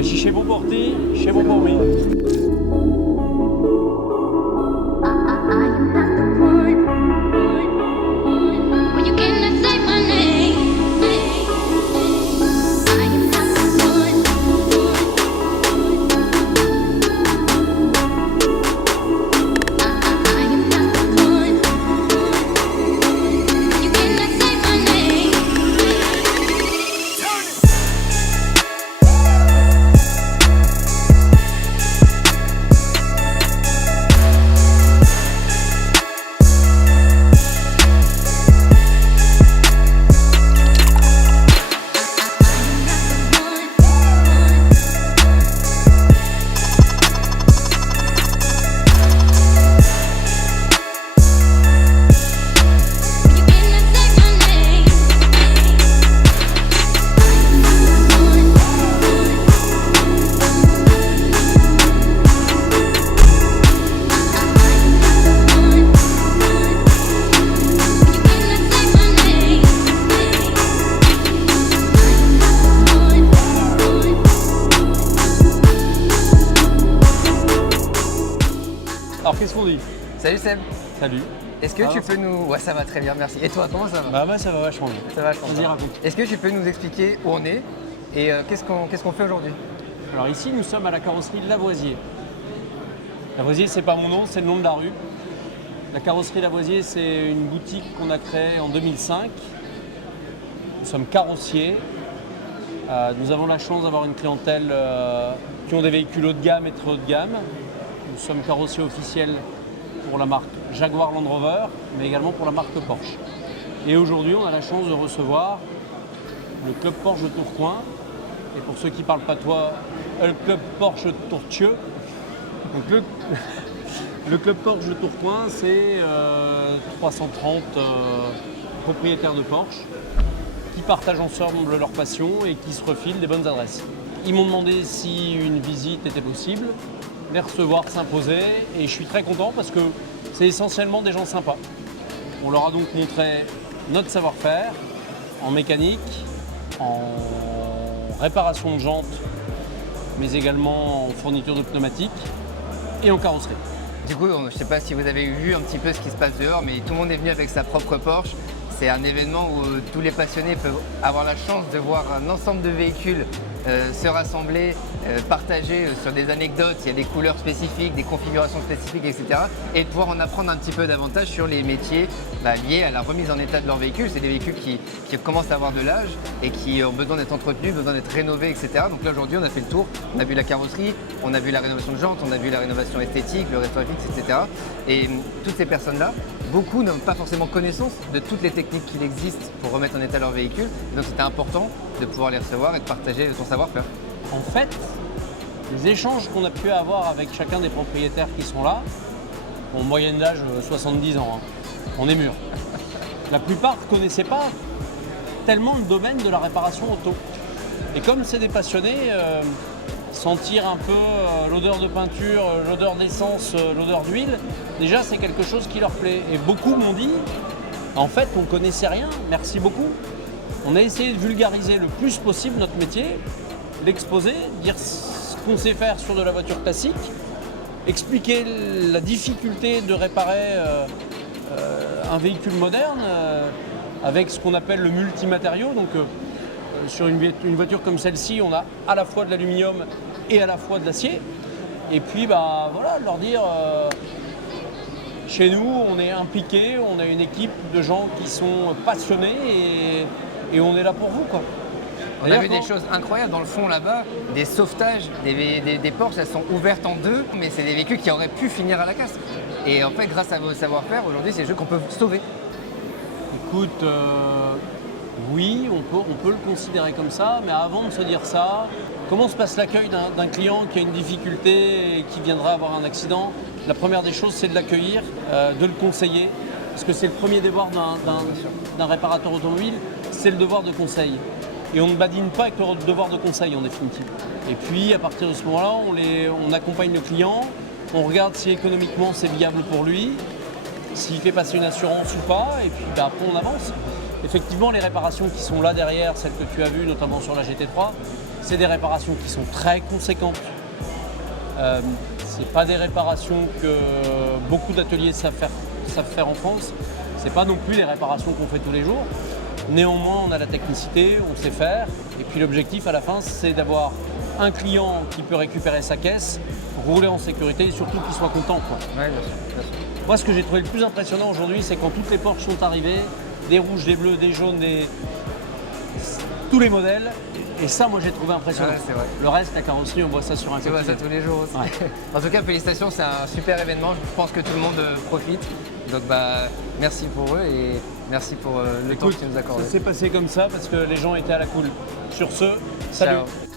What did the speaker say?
Ben, si c'est bon pour ti, c'est bon pour moi. Alors qu'est-ce qu'on dit? Salut Seb, Salut. est-ce que tu peux nous... Ouais, ça va très bien, merci. Et toi, comment ça va? Bah moi ça va vachement bien. Ça va, je pense. Vas-y, raconte. Est-ce que tu peux nous expliquer où on est et qu'est-ce qu'on fait aujourd'hui? Alors ici nous sommes à la carrosserie Lavoisier. Lavoisier c'est pas mon nom, c'est le nom de la rue. La carrosserie Lavoisier c'est une boutique qu'on a créée en 2005. Nous sommes carrossiers. Nous avons la chance d'avoir une clientèle qui ont des véhicules haut de gamme et très haut de gamme. Nous sommes carrossiers officiels pour la marque Jaguar Land Rover, mais également pour la marque Porsche. Et aujourd'hui, on a la chance de recevoir le club Porsche de Tourcoing. Et pour ceux qui ne parlent pas toi, le club Porsche de Tourtieux. Donc le club Porsche de Tourcoing, c'est 330 propriétaires de Porsche qui partagent ensemble leur passion et qui se refilent des bonnes adresses. Ils m'ont demandé si une visite était possible, les recevoir s'imposer, et je suis très content parce que c'est essentiellement des gens sympas. On leur a donc montré notre savoir-faire en mécanique, en réparation de jantes, mais également en fourniture de pneumatiques et en carrosserie. Du coup, je ne sais pas si vous avez vu un petit peu ce qui se passe dehors, mais tout le monde est venu avec sa propre Porsche. C'est un événement où tous les passionnés peuvent avoir la chance de voir un ensemble de véhicules se rassembler, partager sur des anecdotes, il y a des couleurs spécifiques, des configurations spécifiques, etc. Et de pouvoir en apprendre un petit peu davantage sur les métiers liés à la remise en état de leur véhicule. C'est des véhicules qui commencent à avoir de l'âge et qui ont besoin d'être entretenus, besoin d'être rénovés, etc. Donc là aujourd'hui on a fait le tour, on a vu la carrosserie, on a vu la rénovation de jantes, on a vu la rénovation esthétique, le restaurant fixe, etc. Et toutes ces personnes-là, beaucoup n'ont pas forcément connaissance de toutes les techniques qu'il existe pour remettre en état leur véhicule. Donc c'était important de pouvoir les recevoir et de partager son savoir-faire. En fait, les échanges qu'on a pu avoir avec chacun des propriétaires qui sont là, en moyenne d'âge 70 ans, hein, on est mûrs. La plupart ne connaissaient pas tellement le domaine de la réparation auto. Et comme c'est des passionnés, sentir un peu l'odeur de peinture, l'odeur d'essence, l'odeur d'huile, déjà c'est quelque chose qui leur plaît. Et beaucoup m'ont dit, en fait on ne connaissait rien, merci beaucoup. On a essayé de vulgariser le plus possible notre métier, l'exposer, dire ce qu'on sait faire sur de la voiture classique, expliquer la difficulté de réparer un véhicule moderne avec ce qu'on appelle le multimatériau. Donc sur une voiture comme celle-ci, on a à la fois de l'aluminium et à la fois de l'acier. Et puis voilà, leur dire chez nous, on est impliqués, on a une équipe de gens qui sont passionnés et on est là pour vous, quoi. On a vu des choses incroyables dans le fond là-bas, des sauvetages, des Porsche, elles sont ouvertes en deux, mais c'est des véhicules qui auraient pu finir à la casse. Et en fait, grâce à vos savoir-faire, aujourd'hui, c'est des jeux qu'on peut sauver. Écoute, oui, on peut le considérer comme ça, mais avant de se dire ça, comment se passe l'accueil d'un client qui a une difficulté et qui viendra avoir un accident? La première des choses, c'est de l'accueillir, de le conseiller, parce que c'est le premier devoir d'un réparateur automobile, c'est le devoir de conseil. Et on ne badine pas avec le devoir de conseil en définitive. Et puis à partir de ce moment-là, on accompagne le client, on regarde si économiquement c'est viable pour lui, s'il fait passer une assurance ou pas, et puis après on avance. Effectivement, les réparations qui sont là derrière, celles que tu as vues, notamment sur la GT3, C'est des réparations qui sont très conséquentes. C'est pas des réparations que beaucoup d'ateliers savent faire en France. C'est pas non plus les réparations qu'on fait tous les jours. Néanmoins, on a la technicité, on sait faire. Et puis l'objectif à la fin, c'est d'avoir un client qui peut récupérer sa caisse, rouler en sécurité et surtout qu'il soit content, quoi. Ouais, bien sûr, bien sûr. Moi, ce que j'ai trouvé le plus impressionnant aujourd'hui, c'est quand toutes les Porsche sont arrivées, des rouges, des bleus, des jaunes, tous les modèles. Et ça, moi, j'ai trouvé impressionnant. Ouais, c'est vrai. Le reste, la carrosserie, on voit ça sur un Tu vois ça quotidien. tous les jours aussi. Ouais. En tout cas, félicitations, c'est un super événement. Je pense que tout le monde profite. Donc, merci pour eux et merci pour le temps que tu nous as accordé. Ça s'est passé comme ça parce que les gens étaient à la cool. Sur ce, salut. Ciao.